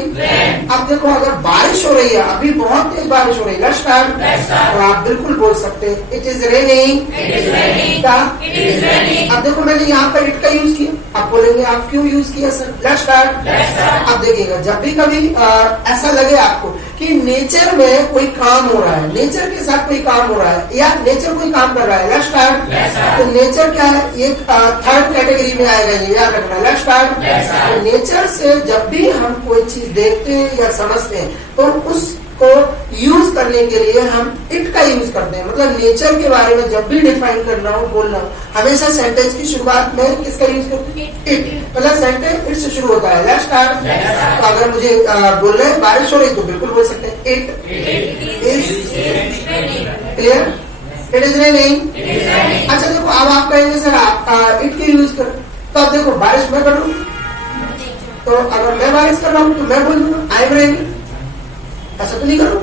अब देखो अगर बारिश हो रही है, अभी बहुत तेज बारिश हो रही है, लेट्स स्टार्ट, तो आप बिल्कुल बोल सकते हैं इट इज रेनिंग। क्या? अब देखो मैंने यहाँ पर इट का यूज किया, आप बोलेंगे आप क्यों यूज किया सर। Let's start. अब देखिएगा, जब भी कभी ऐसा लगे आपको कि नेचर में कोई काम हो रहा है, नेचर के साथ कोई काम हो रहा है या नेचर कोई काम कर रहा है, लेट्स स्टार्ट। तो नेचर क्या है, ये थर्ड कैटेगरी में आएगा, ये याद रखना। Let's start. तो नेचर से जब भी हम कोई चीज देखते हैं या समझते हैं तो उसको यूज करने के लिए हम इट का यूज करते हैं। मतलब नेचर के बारे में जब भी डिफाइन करना हो, बोलना हो, हमेशा सेंटेंस की शुरुआत में किसका यूज करते हैं, इट। मतलब सेंटेंस इट से शुरू होता है। Let's start. तो अगर मुझे बोलना है बारिश हो रही तो बिल्कुल बोल सकते हैं it is clear, it is raining. अच्छा देखो, अब आप कहेंगे सर आप इट के यूज करें, तो अब देखो बारिश मैं कर रहा हूँ, तो अगर मैं बारिश कर रहा हूँ तो मैं बोल दूंगा आई एम रेनिंग, ऐसा तो नहीं करो।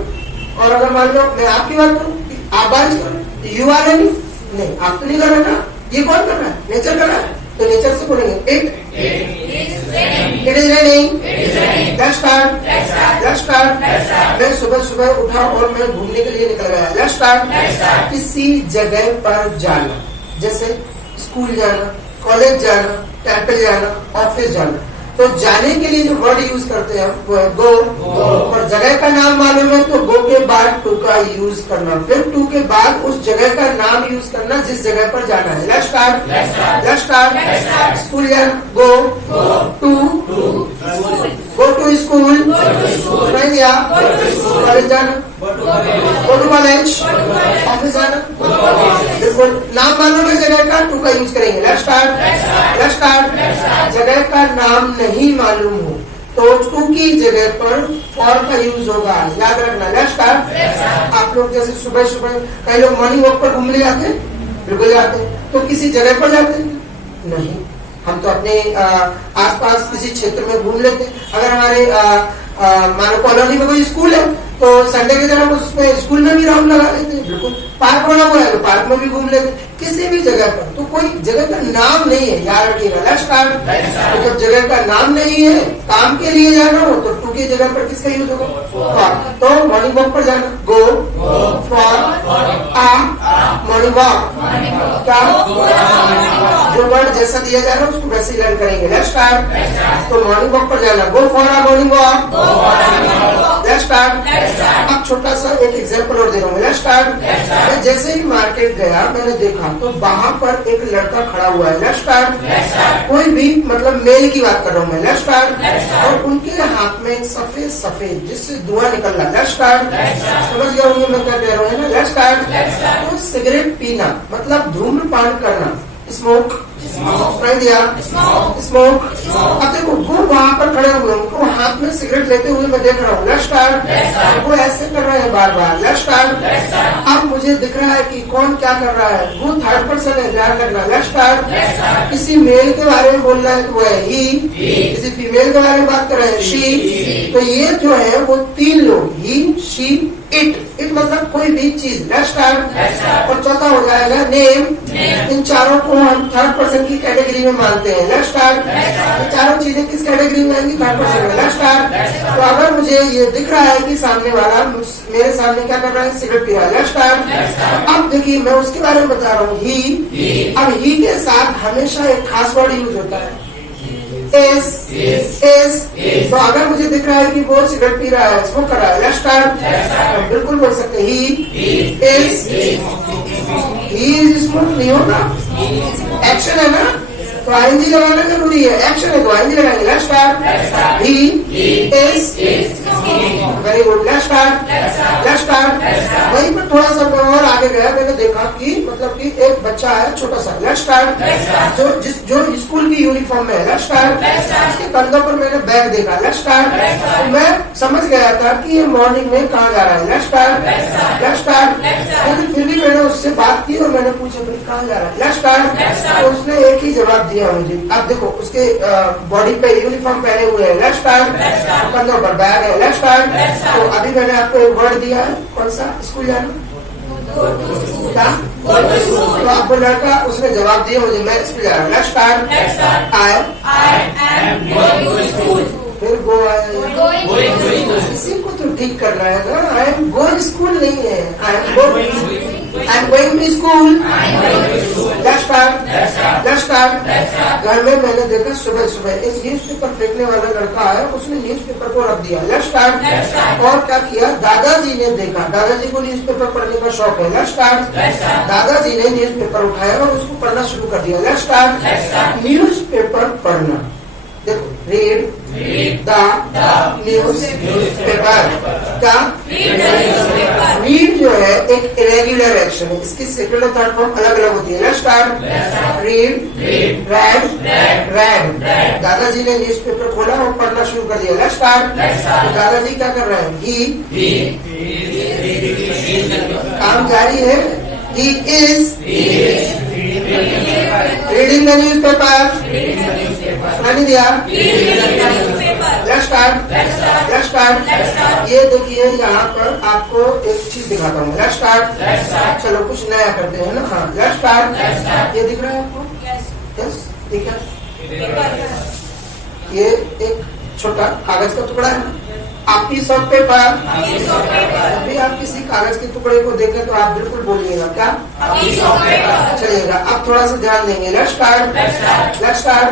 और अगर मान लो मैं आपकी बात करूँ, आप बारिश करो, यू आर रेनिंग, नहीं आप तो नहीं कर रहे ना, ये कौन कर रहा है, नेचर कर रहा है, तो नेचर से बोलेंगे it is raining. Let's start, let's start. मैं सुबह सुबह उठा और मैं घूमने के लिए निकल गया। Let's start. किसी जगह पर जाना, जैसे स्कूल जाना, कॉलेज जाना, टेंपल जाना, ऑफिस जाना, तो जाने के लिए जो वर्ड यूज करते हैं वो है गो। और जगह का नाम मालूम है तो गो के बाद टू का यूज करना, फिर टू के बाद उस जगह का नाम यूज करना जिस जगह पर जाना है। Let's start, let's start. School जाना, go to, go to school, college जाना, गो टू कॉलेज, ऑफिस जाना, बिल्कुल नाम मालूम है जगह का, टू का यूज करेंगे। Let's start, let's start. जगह का नाम नहीं मालूम हो तो टू की जगह पर फॉर का यूज होगा, याद रखना। Let's start. आप लोग जैसे सुबह सुबह कई लोग मॉर्निंग वॉक पर घूमने जाते हैं, बिल्कुल जाते हैं, तो किसी जगह पर जाते हैं नहीं, हम तो अपने आसपास किसी क्षेत्र में घूम लेते हैं। अगर हमारे मानो कॉलोनी में कोई स्कूल है तो संडे के दिन हम उसमें स्कूल में भी राउंड लगा लेते हैं, बिल्कुल पार्क बना हुआ है तो पार्क में भी घूम लेते हैं, किसी भी जगह पर। तो कोई जगह का नाम नहीं है, याद रखिएगा। Let's start. तो जब जगह का नाम नहीं है, काम के लिए जाना हो तो टू की जगह पर किसका यूज होगा, फॉर। तो मॉर्निंग वॉक पर जाना, go for uh morning walk, क्या जो वर्ड जैसा दिया जा रहा है उसको वैसे ही लर्न करेंगे। Let's start. तो मॉर्निंग वॉक पर जाना, go for uh morning walk. Let's start. अब छोटा सा एक एग्जांपल और दे रहा हूँ। Let's start. मैं जैसे ही मार्केट गया मैंने देखा तो वहां पर एक लड़का खड़ा हुआ है। Let's start. कोई भी मतलब मेल की बात कर रहा हूँ मैं। Let's start. और उनके हाथ में सफेद सफेद जिससे धुआं निकल रहा है। Let's start. समझ गया होंगे मैं क्या कह रहा हूँ ना। Let's start. तो सिगरेट पीना मतलब धूम्रपान करना, स्मोक, सुनाई दिया? स्मोक। अब देखो वो वहाँ पर खड़े हुए उनको हाथ में सिगरेट लेते हुए मैं देख रहा हूँ, लेफ्ट स्टार्ट। वो ऐसे कर रहे हैं बार बार, लेफ्ट स्टार्ट। अब मुझे दिख रहा है कि कौन क्या कर रहा है, वो थर्ड पर्सन है, ध्यान रखना, लेफ्ट स्टार्ट। किसी मेल के बारे में बोल रहा है तो वो है ही, किसी फीमेल के बारे में बात कर रहे हैं शी। तो ये जो है वो तीन लोग, ही, शी, इट मतलब कोई भी चीज, लेफ्ट स्टार्ट। और चौथा हो जाएगा नेम। इन चारों को हम थर्ड पर्सन की कैटेगरी में मानते हैं, लेफ्ट स्टार्ट। ये चारों चीजें किस कैटेगरी में आएंगी? थर्ड पर्सन में, लेफ्ट स्टार्ट। तो अगर मुझे ये दिख रहा है कि सामने वाला मेरे सामने क्या कर रहा है, सिगरेट पी रहा है, लेफ्ट स्टार्ट। अब देखिए मैं उसके बारे में बता रहा हूँ, ही। अब ही के साथ हमेशा एक खास वर्ड यूज होता है, एस। तो अगर मुझे दिख रहा है कि वो सिगरेट पी रहा है, स्मोक कर रहा है, लेफ्ट स्टार्ट, हम बिल्कुल बोल सकते हैं ही इज स्मोक। नहीं होगा, एक्शन है ना, तो आईएनजी लगाना जरूरी है, एक्शन है तो आईएनजी लगाएंगे, left start. He is, very good, left start, left start. वहीं पर थोड़ा सा मैं और आगे गया, मैंने देखा कि मतलब कि एक बच्चा है छोटा सा, लेफ्ट स्टार्ट, जो स्कूल की यूनिफॉर्म में है, लेफ्ट स्टार्ट। उसके कंधों पर मैंने बैग देखा, लेफ्ट स्टार्ट। तो मैं समझ गया था कि ये मॉर्निंग में कहाँ जा रहा है, लेफ्ट स्टार्ट, लेफ्ट स्टार्ट। लेकिन फिर भी मैंने उससे बात की और मैंने पूछा भाई कहाँ जा रहा है, लेफ्ट स्टार्ट। तो उसने एक ही जवाब दिया मुझे। अब देखो उसके बॉडी पे यूनिफॉर्म पहने हुए है, लेफ्ट स्टार्ट, कंधों पर बैग है, लेफ्ट स्टार्ट। तो अभी मैंने आपको एक वर्ड दिया है, कौन सा? स्कूल जाना। तो आपको लड़का उसने जवाब दिया मुझे, मैं स्कूल जा रहा हूँ, लेफ्ट स्टार्ट। आई एम फिर गो आया, इसी को तो ठीक करना है ना। आई एम गोइंग स्कूल नहीं है, I am going to school, left start, left start. घर में मैंने देखा सुबह सुबह एक न्यूज़पेपर फेंकने वाला लड़का है, उसने न्यूज़पेपर को रख दिया, लेफ्ट स्टार्ट। और क्या किया, दादाजी ने देखा, दादाजी को न्यूज़पेपर पढ़ने का शौक है, लेफ्ट स्टार्ट। दादाजी ने न्यूज़पेपर उठाया और उसको पढ़ना शुरू कर दिया, लेफ्ट स्टार्ट। न्यूज़पेपर पढ़ना, देखो, रीड द न्यूज पेपर। क्या? रीड जो है एक इरेगुलर एक्शन है, इसकी सेकंड और थर्ड फॉर्म अलग अलग होती है, लेफ्ट स्टार्ट। Read, red. दादाजी ने न्यूज़पेपर खोला और पढ़ना शुरू कर दिया, लेफ्ट स्टार्ट। तो दादाजी क्या कर रहे हैं, ही काम जारी है, he is reading the news paper. सुनाई दिया? Left start, left start. ये देखिए यहाँ पर आपको एक चीज दिखाता हूँ, लेफ्ट स्टार्ट। चलो कुछ नया करते हैं ना, हाँ, लेफ्ट स्टार्ट। ये दिख रहा है आपको? यस, ठीक है। ये एक छोटा कागज का टुकड़ा है, आप पीस ऑफ पेपर। अभी आप किसी कागज के टुकड़े को देखें तो आप बिल्कुल बोलिएगा क्या? चलिएगा। अब थोड़ा सा ध्यान देंगे, लेफ्ट स्टार्ट, लेफ्ट स्टार्ट।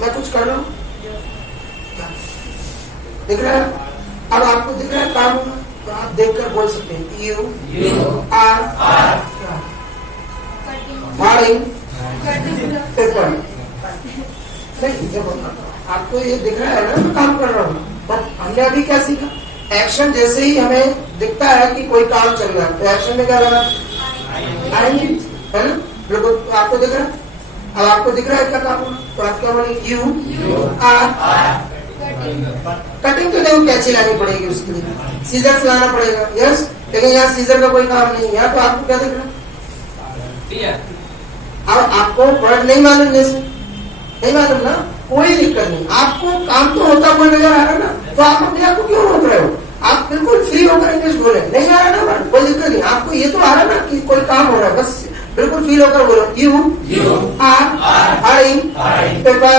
मैं कुछ कर रहा हूँ, दिख रहा है? अब आपको दिख रहा है काम, तो आप देखकर बोल सकते हैं, यू आर फाड़िंग पेपर। नहीं, देखो आपको ये दिख रहा है ना, मैं काम कर रहा हूँ। तो हमने अभी क्या सीखा, एक्शन जैसे ही हमें दिखता है कि कोई काम चल रहा है तो एक्शन में क्या लगा, आएंगे, है ना? बिल्कुल आपको दिख रहा है। अब आपको दिख रहा है क्या काम, तो आप क्या बोलेंगे, यू आर कटिंग। तो देखो कैंची लानी पड़ेगी, उसके लिए सीजर लाना पड़ेगा, यस। लेकिन यहाँ सीजर का कोई काम नहीं है, यहाँ तो आपको क्या दिख रहा है? अब आपको वर्ड नहीं मालूम, जैसे नहीं मालूम ना, कोई दिक्कत नहीं, आपको काम तो होता हुआ नजर आ रहा है ना, तो आप अपने आप को क्यों रोक रहे हो? आप बिल्कुल फ्री होकर इंग्लिश बोले, नहीं आ रहा ना वर्ड, कोई दिक्कत नहीं, आपको ये तो आ रहा ना कि कोई काम हो रहा है, बस बिल्कुल फील होकर बोलो, यू आर फाड़िंग पेपर।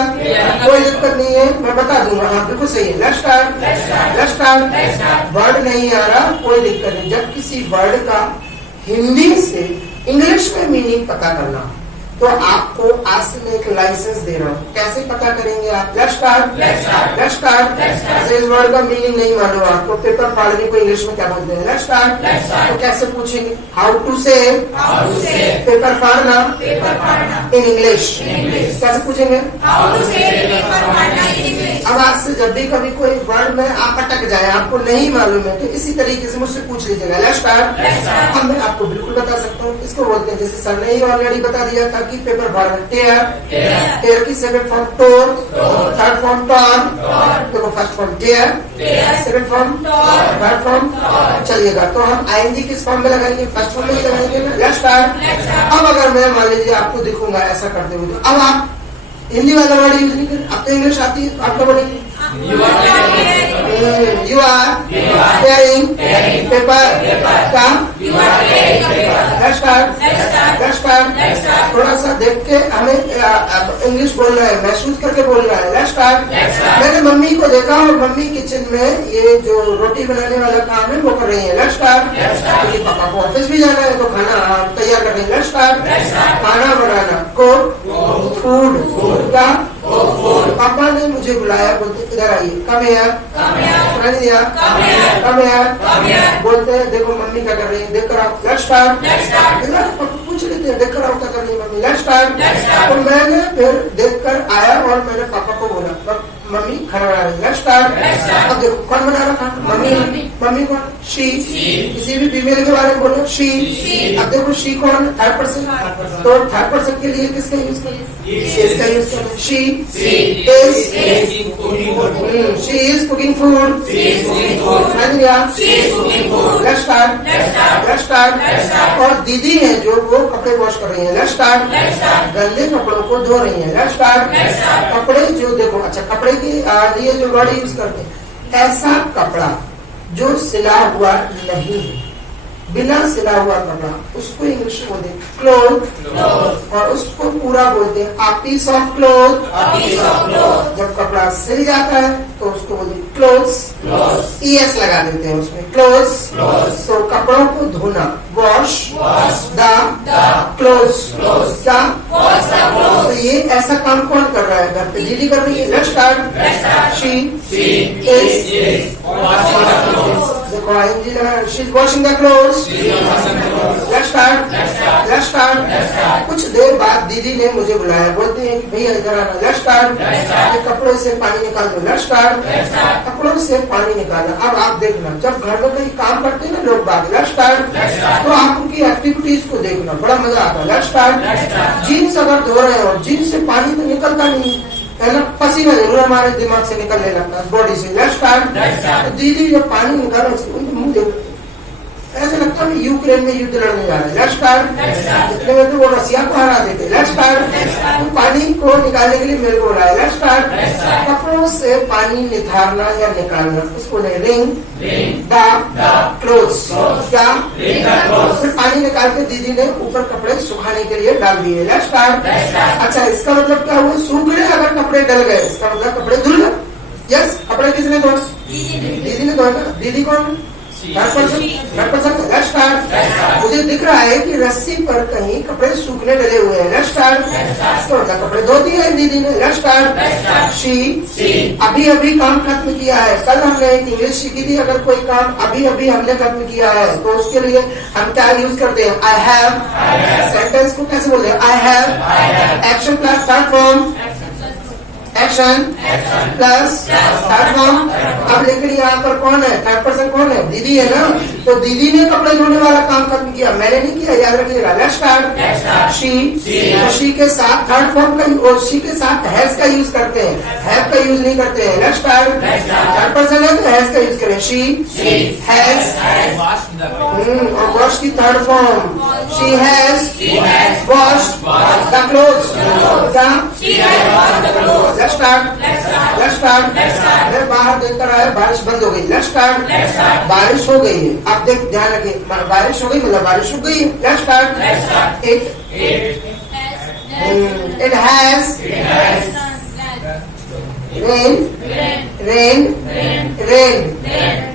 कोई दिक्कत नहीं है, मैं बता दूंगा, हाँ बिल्कुल सही है, left start, left start. Word नहीं आ रहा, कोई दिक्कत नहीं। जब किसी वर्ड का हिंदी से इंग्लिश में मीनिंग पता करना, तो आपको आज से मैं एक लाइसेंस दे रहा हूँ, कैसे पता करेंगे आप? Left start, left start. इस वर्ड का मीनिंग नहीं मालूम आपको, पेपर फाड़ने को इंग्लिश में क्या बोलते हैं, लेफ्ट स्टार्ट। तो कैसे पूछेंगे, हाउ टू से पेपर फाड़ना इन इंग्लिश, कैसे पूछेंगे? अब आज से जब भी कभी कोई वर्ड में आप अटक जाए, आपको नहीं मालूम है, तो इसी तरीके से मुझसे पूछ लीजिएगा। Let's start. अब मैं आपको बिल्कुल बता सकता हूँ, इसको बोलते हैं, जैसे सर ने ही ऑलरेडी बता दिया था कि पेपर भर में टेयर, टेयर की सेकंड फॉर्म टोर, थर्ड फॉर्म टॉर, देखो फर्स्ट फॉर्म टेयर, सेकंड फॉर्म, थर्ड फॉर्म। चलिएगा, तो हम आएंगे किस फॉर्म में लगाएंगे? फर्स्ट फॉर्म में ही लगाएंगे ना। Let's start. अब अगर मैं मान लीजिए आपको दिखूंगा ऐसा करते हुए, तो अब आप हिंदी वाला वर्ड यूज नहीं करें, अब तो इंग्लिश आती है, आपका बोलेंगे you are tearing paper का। Let's start। थोड़ा सा देख के हमें इंग्लिश बोल रहा है, महसूस करके बोल रहा है। Let's start। मैंने मम्मी को देखा और मम्मी किचन में ये जो रोटी बनाने वाला काम है वो कर रही है। Let's start। क्योंकि पापा को ऑफिस भी जाना है तो खाना तैयार कर रही है। Let's start। खाना बनाना, कुक, फूड का। पापा ने मुझे बुलाया, बोलते इधर आइए, कम हियर, सुनाई दिया, कम हियर। बोलते हैं देखो मम्मी क्या कर रही है, देख कर आओ। Let's start. पूछ लेते हैं देख कर आओ क्या कर रही है मम्मी। Let's start. तो मैंने फिर देख कर आया और मैंने पापा को बोला मम्मी खाना बना रही है। Let's start. अब देखो कौन बना रहा खाना? मम्मी। मम्मी कौन? शी। किसी भी फीमेल के बारे में बोलो शी। अब देखो शी कौन? Third person. तो थर्ड पर्सन के लिए किसका यूज करें? इसका यूज करें। She is cooking food. Let's start. और दीदी है जो वो कपड़े वॉश कर रही है। Let's start. गंदे कपड़ों को धो रही है। Let's start. कपड़े जो देखो, अच्छा कपड़े के लिए जो वर्ड यूज करते हैं, ऐसा कपड़ा जो सिला हुआ नहीं है, बिना सिला हुआ कपड़ा, उसको इंग्लिश में बोलते हैं क्लोथ। और उसको पूरा बोलते हैं आ पीस ऑफ क्लोथ। जब कपड़ा सिल जाता है तो उसको बोलते हैं क्लोथ्स। ES लगा देते हैं उसमें, क्लोथ्स। तो कपड़ों को धोना, वॉश द क्लोथ्स। क्या? तो ये ऐसा काम कौन कर रहा है? घर पे दीदी कर रही है। Let's start. शी इज, देखो आईएनजी लगा, she is washing the clothes. Let's start. कुछ देर बाद दीदी ने मुझे बुलाया, बोलते हैं कि भैया इधर आना। Let's start. कपड़ों से पानी निकाल दो। Let's start. कपड़ों से पानी निकाला। अब आप देखना, जब घर में कहीं काम करते हैं ना लोग बात, लेट्स स्टार्ट, तो आप उनकी एक्टिविटीज को देखना, बड़ा मजा आता है। Let's start. जीन्स अगर धो रहे हो, जीन्स से पानी तो निकलता नहीं है ना, पसीना जरूर हमारे दिमाग से निकलने लगता है, बॉडी से। Let's start. तो दीदी जब पानी निकाल उनके मुंह देखो, ऐसा लगता है यूक्रेन में युद्ध लड़ने जा रहे हैं। Let's start. इतने में तो वो रसिया को हरा देते। Let's start. तो पानी को निकालने के लिए मेरे को बुलाया। Let's start. कपड़ों से पानी निथारना या निकालना, उसको रिंग द क्लोथ्स। क्या? फिर पानी निकाल के दीदी ने ऊपर कपड़े सुखाने के लिए डाल दिए। Let's start. अच्छा, इसका मतलब क्या हुआ? सूख गए अगर कपड़े डल गए, इसका मतलब कपड़े धुल गए। यस, कपड़े किसने धोए? दीदी ने धोए ना। दीदी कौन? Let's start. मुझे दिख रहा है कि रस्सी पर कहीं कपड़े सूखने डले हुए हैं। Let's start. इसका मतलब कपड़े धो दिए हैं दीदी ने। Let's start. शी अभी अभी काम खत्म किया है। कल हमने एक इंग्लिश सीखी थी, अगर कोई काम अभी अभी हमने खत्म किया है तो उसके लिए हम क्या यूज करते हैं? I have. सेंटेंस को कैसे बोलते हैं? I have. Action plus third form, action plus third form. अब लेकिन यहाँ पर कौन है? थर्ड पर्सन कौन है? दीदी है ना। तो दीदी ने कपड़े धोने वाला काम खत्म किया, मैंने नहीं किया, याद रखिएगा। Let's start. शी के साथ थर्ड फॉर्म का, और शी के साथ हैज का यूज करते हैं, हैव का यूज नहीं करते हैं। Let's start. थर्ड पर्सन है तो हैज का यूज करें। She has. और वॉश की third form, she has washed the clothes. क्या? Let's start. मैं बाहर देखकर आया, बारिश बंद हो गई। Let's start. बारिश हो गई है। आप देख ध्यान रखिए, बारिश हो गई मतलब बारिश हो गई है। Let's start. It has rain.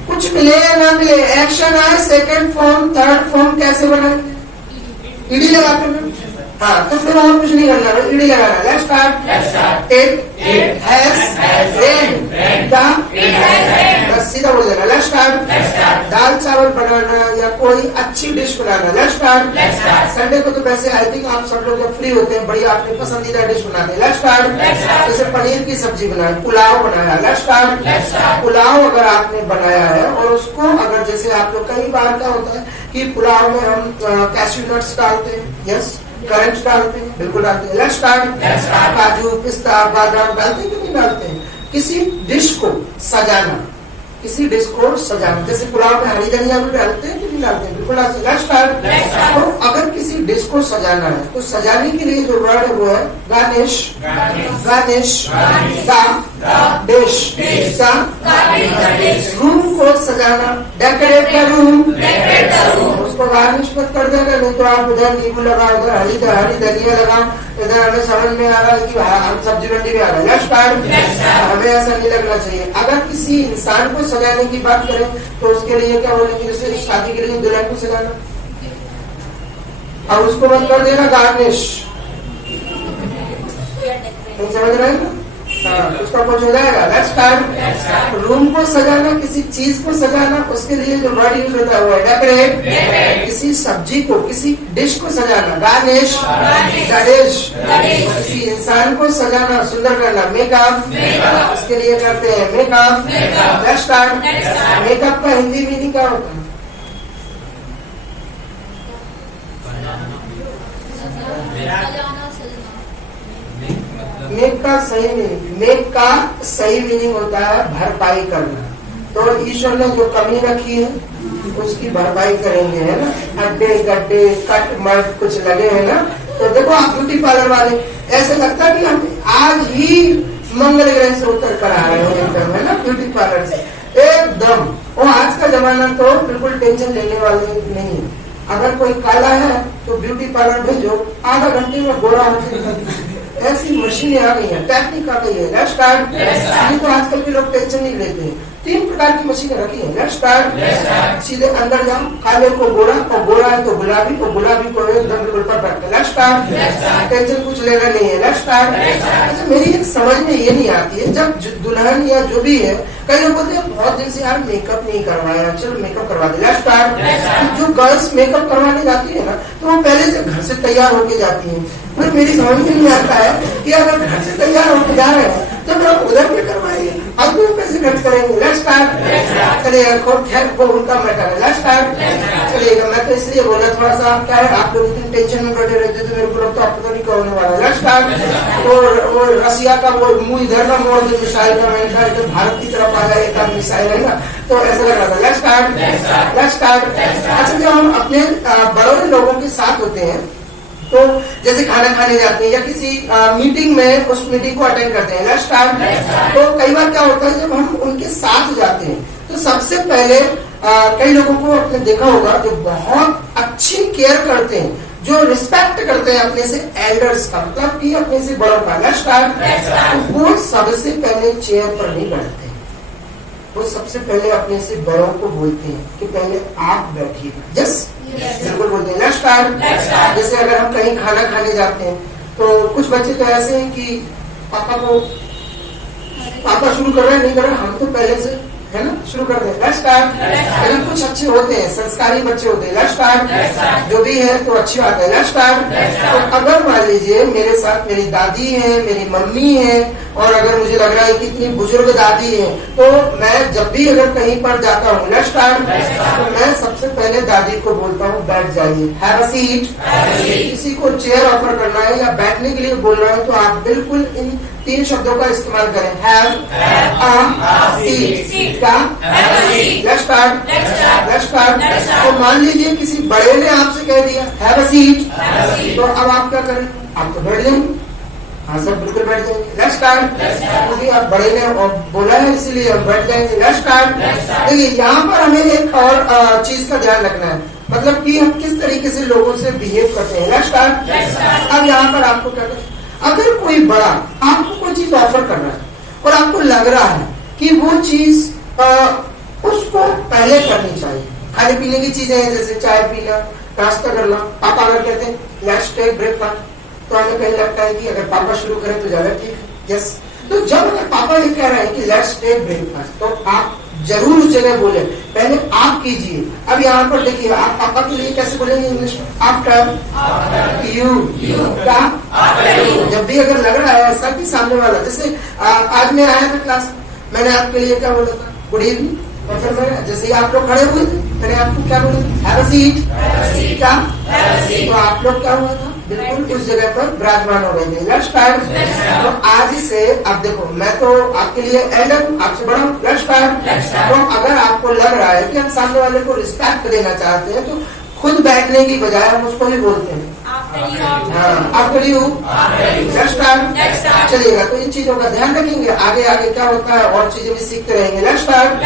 कुछ मिले या ना मिले, एक्शन आए, सेकंड फॉर्म थर्ड फॉर्म कैसे बनाए? ईडी लगाते हैं। हाँ, तो फिर और कुछ नहीं करना, ईडी लगाना। Let's start. It has rain. क्या? बस सीधा बोल देना। Let's start. दाल चावल बनाना या कोई अच्छी dish banana, let's start. Sunday को तो वैसे आई थिंक आप सब लोग जब फ्री होते हैं बड़ी अपनी पसंदीदा डिश बनाते हैं, लेट्स स्टार्ट। जैसे पनीर की सब्जी बनाई, पुलाव बनाया, लेट्स स्टार्ट। पुलाव अगर आपने बनाया है और उसको अगर जैसे आप लोग कई बार क्या होता है कि पुलाव में हम कैश्यू नट्स डालते हैं, यस, करंट डालते हैं, बिल्कुल डालते हैं, लेट्स स्टार्ट। काजू पिस्ता बादाम डालते हैं कि नहीं डालते हैं? किसी डिश को सजाना, किसी डिश को सजाना, जैसे पुलाव में हरी धनिया भी डालते हैं कि नहीं डालते हैं? बिल्कुल डालते हैं, लेट्स स्टार्ट। तो अगर किसी डिश को सजाना है तो सजाने के लिए जो वर्ड है वो है गार्निश, गार्निश, डिश, रूम को सजाना, डेकोरेट द रूम, उसको गार्निश मत कर देगा, नहीं तो आप उधर नींबू लगाओ, उधर हरी धनिया लगाओ, इधर हमें समझ में आ रहा है कि हम सब्जी मंडी में आ रहे हैं, लेट्स स्टार्ट। हमें ऐसा नहीं लगना चाहिए। अगर किसी इंसान को सजाने की बात करें तो उसके लिए क्या बोलेंगे, जैसे शादी के लिए दुल्हन को सजाना, और उसको मत कर देना गार्निश, नहीं समझ रहे हैं? उसका कुछ हो जाएगा, लेट्स स्टार्ट। रूम को सजाना, किसी चीज को सजाना, उसके लिए जो वर्ड यूज होता है वो है डेकोरेट। किसी सब्जी को, किसी डिश को सजाना, गार्निश, डिश। किसी इंसान को सजाना, सुंदर करना, मेकअप, उसके लिए करते हैं मेकअप, लेट्स स्टार्ट। मेकअप का हिंदी मीनिंग क्या होता है? मेक का सही मीनिंग होता है भरपाई करना। तो ईश्वर ने जो कमी रखी है उसकी भरपाई करेंगे, है ना? अड्डे गड्ढे कट मट कुछ लगे हैं ना, तो देखो आप ब्यूटी पार्लर वाले, ऐसे लगता है कि हम आज ही मंगल ग्रह से उतर कर आ रहे हैं एकदम, है ना? ब्यूटी पार्लर से एकदम। और आज का जमाना तो बिल्कुल टेंशन लेने वाले नहीं। अगर कोई काला है तो ब्यूटी पार्लर भेजो, आधा घंटे में गोरा होकर ऐसी मशीनें आ गई हैं, टेक्निक आ गई है, लेट्स स्टार्ट। तो आजकल के लोग टेंशन नहीं लेते हैं। 3 प्रकार की मशीनें रखी है, लेट्स स्टार्ट। सीधे अंदर जाओ, काले को गोरा, और गोरा है तो गुलाबी, और गुलाबी को एकदम बिल्कुल परफेक्ट है, लेट्स स्टार्ट। टेंशन कुछ लेना नहीं है, लेट्स स्टार्ट। अच्छा, मेरी एक समझ में ये नहीं आती है, जब दुल्हन या जो भी है, कई लोग बोलते हैं बहुत दिन से यार मेकअप नहीं करवाया, चलो मेकअप करवा दे, लेट्स स्टार्ट। जो गर्ल्स मेकअप करवाने जाती है ना, तो वो पहले से घर से तैयार होके जाती है। फिर मेरी समझ में नहीं आता है कि अगर घर से तैयार होकर जा रहे हैं तो लोग उधर भी करवाइए, अब भी पैसे खर्च करेंगे, लेट्स स्टार्ट। चलिए खैर वो उनका मैटर है, लेट्स स्टार्ट। चलिएगा, मैं तो इसलिए बोला थोड़ा सा क्या है, आप लोग इतनी टेंशन में बैठे रहते थे, मेरे को लगता है आपको नहीं होने वाला, लेट्स स्टार्ट। वो रसिया का वो मुंह इधर ना मोड़ दे मिसाइल का, मैंने कहा तो भारत की तरफ आ जाए, एक मिसाइल है ना, तो ऐसा लग रहा था, लेट्स स्टार्ट, लेट्स स्टार्ट। अच्छा, जब हम अपने बड़े लोगों के साथ होते हैं तो जैसे खाना खाने जाते हैं या किसी मीटिंग में, उस मीटिंग को अटेंड करते हैं, लेट्स स्टार्ट। तो कई बार क्या होता है जब हम उनके साथ जाते हैं तो सबसे पहले कई लोगों को आपने देखा होगा जो बहुत अच्छी केयर करते हैं, जो रिस्पेक्ट करते हैं अपने से एल्डर्स का, मतलब कि अपने से बड़ों का, लेट्स स्टार्ट। वो सबसे पहले चेयर पर नहीं बैठते, वो सबसे पहले अपने से बड़ों को बोलते हैं कि पहले आप बैठिए, यस, बिल्कुल बोलते हैं, लेट्स स्टार्ट। जैसे अगर हम कहीं खाना खाने जाते हैं तो कुछ बच्चे तो ऐसे हैं कि पापा शुरू कर रहे हैं, नहीं कर रहे, हम तो पहले से, है ना, शुरू कर दें, लेट्स स्टार्ट। लेकिन कुछ अच्छे होते हैं, संस्कारी बच्चे होते हैं, लेट्स स्टार्ट। जो भी है तो अच्छी बात है, लेट्स स्टार्ट। तो अगर मान लीजिए मेरे साथ मेरी दादी है, मेरी मम्मी है, और अगर मुझे लग रहा है कि इतनी बुजुर्ग दादी है, तो मैं जब भी अगर कहीं पर जाता हूँ, लेट्स स्टार्ट, तो मैं सबसे पहले दादी को बोलता हूँ बैठ जाइए, हैव अ सीट। किसी को चेयर ऑफर करना है या बैठने के लिए बोलना है तो आप बिल्कुल इन 3 शब्दों का इस्तेमाल करें, have a seat, let's start, let's start. तो मान लीजिए किसी बड़े ने आपसे कह दिया हैव अ सीट, तो अब आप क्या करें, आप तो बैठ जाएंगे, हाँ सर बिल्कुल बैठ जाएंगे, लेट्स स्टार्ट। क्योंकि आप बड़े ने बोला है इसलिए हम बैठ जाएंगे, लेट्स स्टार्ट। देखिए यहाँ पर हमें एक और चीज का ध्यान रखना है, मतलब कि हम किस तरीके से लोगों से बिहेव करते हैं, लेट्स स्टार्ट। अब यहाँ पर आपको क्या करना, अगर कोई बड़ा आपको कोई चीज ऑफर कर रहा है और आपको लग रहा है कि वो चीज उसको पहले करनी चाहिए, खाने पीने की चीजें हैं जैसे चाय पीना, नाश्ता करना, पापा अगर कहते हैं लेट्स टेक ब्रेकफास्ट, तो हमें कहीं लगता है कि अगर पापा शुरू करें तो ज्यादा ठीक है, यस। तो जब अगर पापा ये कह रहे हैं कि लेट्स टेक ब्रेकफास्ट, तो आप जरूर उस जगह बोले, पहले आप कीजिए। अब यहाँ पर देखिए, आप पापा के लिए कैसे बोलेंगे इंग्लिश में? After you. क्या? जब भी अगर लग रहा है ऐसा कि सामने वाला, जैसे आज मैं आया था क्लास, मैंने आपके लिए क्या बोला था? Good evening. और फिर मैं जैसे ही आप लोग खड़े हुए थे, मैंने आपको क्या बोला? Have a seat. क्या? तो आप लोग क्या हुआ था? बिल्कुल उस जगह पर विराजमान हो गए थे। Let's start. तो आज से अब देखो, मैं तो आपके लिए एल्डर, आपसे बड़ा हूँ। Let's start. तो अगर आपको लग रहा है कि हम सामने वाले को रिस्पेक्ट देना चाहते हैं, तो खुद बैठने की बजाय हम उसको भी बोलते हैं आफ्टर यू। Let's start. चलिएगा, तो इन चीजों का ध्यान रखेंगे, आगे आगे क्या होता है और चीजें भी सीखते रहेंगे। Let's start.